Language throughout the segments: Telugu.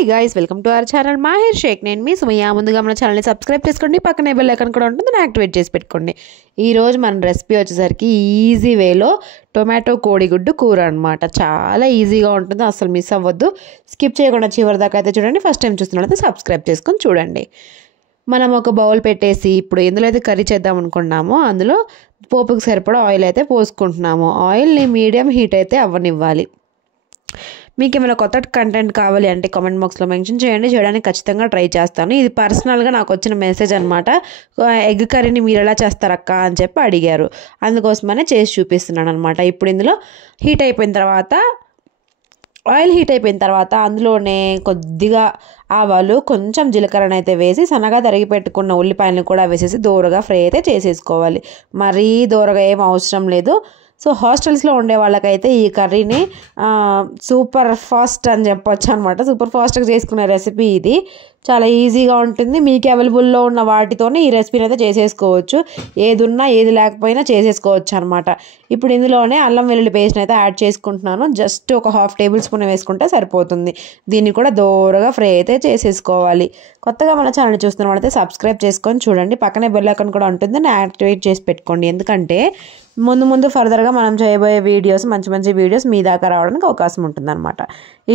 Hi guys, welcome to our channel Mahir Shaikh. నేను మీ సుమయ్య. ముందుగా మన ఛానల్ని సబ్స్క్రైబ్ చేసుకోండి, పక్కనే బెల్ ఐకాన్ కూడా ఉంటుంది, యాక్టివేట్ చేసి పెట్టుకోండి. ఈరోజు మన రెసిపీ వచ్చేసరికి ఈజీ వేలో టొమాటో కోడిగుడ్డు కూర అనమాట. చాలా ఈజీగా ఉంటుంది, అసలు మిస్ అవ్వద్దు. స్కిప్ చేయకుండా చివరి దాకా అయితే చూడండి. ఫస్ట్ టైం చూస్తున్నట్లయితే సబ్స్క్రైబ్ చేసుకొని చూడండి. మనం ఒక బౌల్ పెట్టేసి ఇప్పుడు ఎందులో అయితే కర్రీ చేద్దాం అనుకున్నామో అందులో పోపుకి సరిపడా ఆయిల్ అయితే పోసుకుంటున్నాము. ఆయిల్ని మీడియం హీట్ అయితే అవ్వనివ్వాలి. మీకు ఏమైనా కొత్త కంటెంట్ కావాలి అంటే కామెంట్ బాక్స్లో మెన్షన్ చేయండి, చేయడానికి ఖచ్చితంగా ట్రై చేస్తాను. ఇది పర్సనల్గా నాకు వచ్చిన మెసేజ్ అనమాట. ఎగ్ కర్రీని మీరు ఎలా చేస్తారక్క అని చెప్పి అడిగారు, అందుకోసమనే చేసి చూపిస్తున్నాను అనమాట. ఇప్పుడు ఇందులో ఆయిల్ హీట్ అయిపోయిన తర్వాత అందులోనే కొద్దిగా ఆవాలు, కొంచెం జీలకర్రను అయితే వేసి సన్నగా తరిగి పెట్టుకున్న ఉల్లిపాయలను కూడా వేసేసి దోరగా ఫ్రై అయితే చేసేసుకోవాలి. మరీ దోరగా ఏం అవసరం లేదు. సో హాస్టల్స్లో ఉండే వాళ్ళకైతే ఈ కర్రీని సూపర్ ఫాస్ట్ అని చెప్పొచ్చు అనమాట. సూపర్ ఫాస్ట్గా చేసుకునే రెసిపీ ఇది. చాలా ఈజీగా ఉంటుంది. మీకు అవైలబుల్లో ఉన్న వాటితోనే ఈ రెసిపీని అయితే చేసేసుకోవచ్చు. ఏది ఉన్నా ఏది లేకపోయినా చేసేసుకోవచ్చు అనమాట. ఇప్పుడు ఇందులోనే అల్లం వెల్లుల్లి పేస్ట్ని అయితే యాడ్ చేసుకుంటున్నాను. జస్ట్ ఒక 1/2 టేబుల్ స్పూన్ వేసుకుంటే సరిపోతుంది. దీన్ని కూడా దోరగా ఫ్రై అయితే చేసేసుకోవాలి. కొత్తగా మన ఛానల్ చూస్తున్న వాళ్ళైతే సబ్స్క్రైబ్ చేసుకొని చూడండి, పక్కనే బెల్ ఐకాన్ కూడా ఉంటుంది, యాక్టివేట్ చేసి పెట్టుకోండి. ఎందుకంటే ముందు ఫర్దర్గా మనం చేయబోయే వీడియోస్, మంచి వీడియోస్ మీ దాకా రావడానికి అవకాశం ఉంటుందన్నమాట.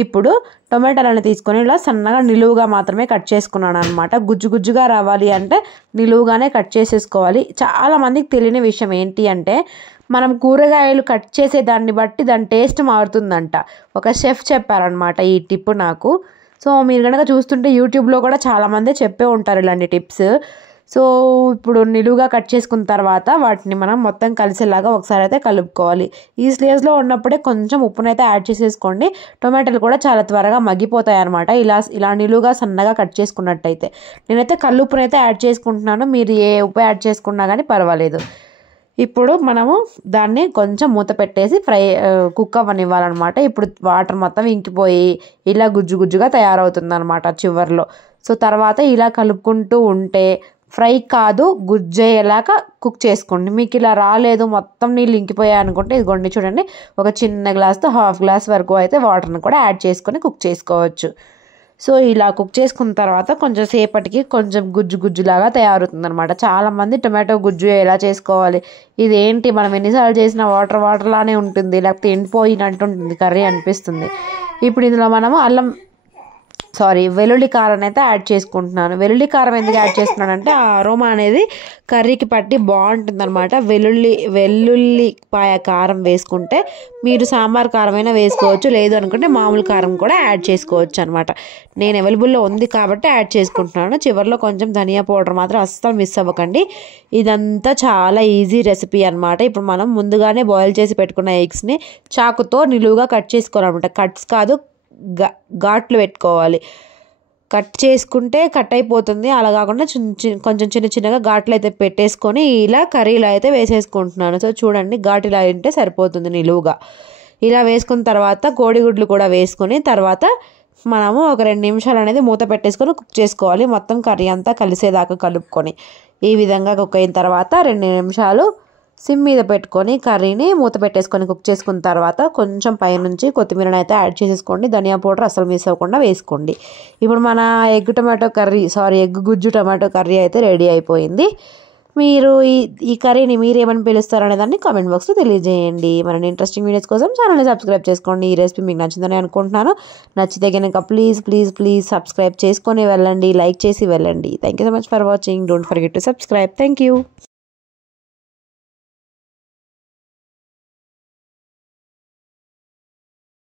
ఇప్పుడు టొమాటోలను తీసుకొని ఇలా సన్నగా నిలువుగా మాత్రమే కట్ చేసుకున్నాను అనమాట. గుజ్జుగా రావాలి అంటే నిలువుగానే కట్ చేసేసుకోవాలి. చాలామందికి తెలియని విషయం ఏంటి అంటే మనం కూరగాయలు కట్ చేసే దాన్ని బట్టి దాని టేస్ట్ మారుతుందంట. ఒక షెఫ్ చెప్పారనమాట ఈ టిప్ నాకు. సో మీరు కనుక చూస్తుంటే యూట్యూబ్లో కూడా చాలామంది చెప్పే ఉంటారు ఇలాంటి టిప్స్. సో ఇప్పుడు నిలువుగా కట్ చేసుకున్న తర్వాత వాటిని మనం మొత్తం కలిసేలాగా ఒకసారి అయితే కలుపుకోవాలి. ఈ స్టేజ్లో ఉన్నప్పుడే కొంచెం ఉప్పునైతే యాడ్ చేసేసుకోండి. టొమాటోలు కూడా చాలా త్వరగా మగ్గిపోతాయి అనమాట ఇలా నిలువుగా సన్నగా కట్ చేసుకున్నట్టయితే. నేనైతే కల్లుప్పునైతే యాడ్ చేసుకుంటున్నాను, మీరు ఏ ఉప్పు యాడ్ చేసుకున్నా కానీ పర్వాలేదు. ఇప్పుడు మనము దాన్ని కొంచెం మూత పెట్టేసి కుక్ అవ్వనివ్వాలన్నమాట. ఇప్పుడు వాటర్ మొత్తం ఇంకిపోయి ఇలా గుజ్జుగా తయారవుతుంది అనమాట చివర్లో. సో తర్వాత ఇలా కలుపుకుంటూ ఉంటే ఫ్రై కాదు గుజ్జయ్యేలాగా కుక్ చేసుకోండి. మీకు ఇలా రాలేదు, మొత్తం నీళ్ళు ఇంకిపోయాయి అనుకుంటే ఇదిగోండి చూడండి, ఒక చిన్న గ్లాస్తో 1/2 గ్లాస్ వరకు అయితే వాటర్ని కూడా యాడ్ చేసుకొని కుక్ చేసుకోవచ్చు. సో ఇలా కుక్ చేసుకున్న తర్వాత కొంచెం సేపటికి కొంచెం గుజ్జులాగా తయారవుతుంది అనమాట. చాలామంది టొమాటో గుజ్జు ఎలా చేసుకోవాలి, ఇదేంటి మనం ఎన్నిసార్లు చేసిన వాటర్ లానే ఉంటుంది, లేకపోతే ఎండిపోయినట్టు ఉంటుంది కర్రీ అనిపిస్తుంది. ఇప్పుడు ఇందులో మనము వెల్లుల్లి కారం అయితే యాడ్ చేసుకుంటున్నాను. వెల్లుల్లి కారం ఎందుకు యాడ్ చేస్తున్నానంటే ఆ అరోమా అనేది కర్రీకి పట్టి బాగుంటుంది అనమాట. వెల్లుల్లిపాయ కారం వేసుకుంటే మీరు సాంబార్ కారం అయినా వేసుకోవచ్చు, లేదు అనుకుంటే మామూలు కారం కూడా యాడ్ చేసుకోవచ్చు అనమాట. నేను అవైలబుల్లో ఉంది కాబట్టి యాడ్ చేసుకుంటున్నాను. చివరిలో కొంచెం ధనియా పౌడర్ మాత్రం అస్సలు మిస్ అవ్వకండి. ఇదంతా చాలా ఈజీ రెసిపీ అనమాట. ఇప్పుడు మనం ముందుగానే బాయిల్ చేసి పెట్టుకున్న ఎగ్స్ని చాకుతో నిలువుగా కట్ చేసుకోవాలన్నమాట. కట్స్ కాదు, ఘాట్లు పెట్టుకోవాలి. కట్ చేసుకుంటే కట్ అయిపోతుంది, అలా కాకుండా కొంచెం చిన్నగా ఘాట్లు అయితే పెట్టేసుకొని ఇలా కర్రీలో అయితే వేసేసుకుంటున్నాను. సో చూడండి, ఘాటు ఇలా ఉంటే సరిపోతుంది నిలువుగా. ఇలా వేసుకున్న తర్వాత కోడిగుడ్లు కూడా వేసుకొని తర్వాత మనము ఒక 2 నిమిషాలు అనేది మూత పెట్టేసుకొని కుక్ చేసుకోవాలి. మొత్తం కర్రీ అంతా కలిసేదాకా కలుపుకొని ఈ విధంగా కుక్ అయిన తర్వాత 2 నిమిషాలు సిమ్ మీద పెట్టుకొని కర్రీని మూత పెట్టేసుకొని కుక్ చేసుకున్న తర్వాత కొంచెం పైనుంచి కొత్తిమీరని అయితే యాడ్ చేసేసుకోండి. ధనియా పౌడర్ అసలు మిస్ అవ్వకుండా వేసుకోండి. ఇప్పుడు మన ఎగ్ గుజ్జు టమాటో కర్రీ అయితే రెడీ అయిపోయింది. మీరు ఈ కర్రీని మీరేమని పిలుస్తారు అనే దాన్ని కామెంట్ బాక్స్లో తెలియజేయండి. మన ఇంట్రెస్టింగ్ వీడియోస్ కోసం ఛానల్ని సబ్స్క్రైబ్ చేసుకోండి. ఈ రెసిపీ మీకు నచ్చిందని అనుకుంటున్నాను. నచ్చితే కనుక ప్లీజ్ సబ్స్క్రైబ్ చేసుకొని వెళ్ళండి, లైక్ చేసి వెళ్ళండి. Thank you so much for watching. Don't forget to subscribe. Thank you.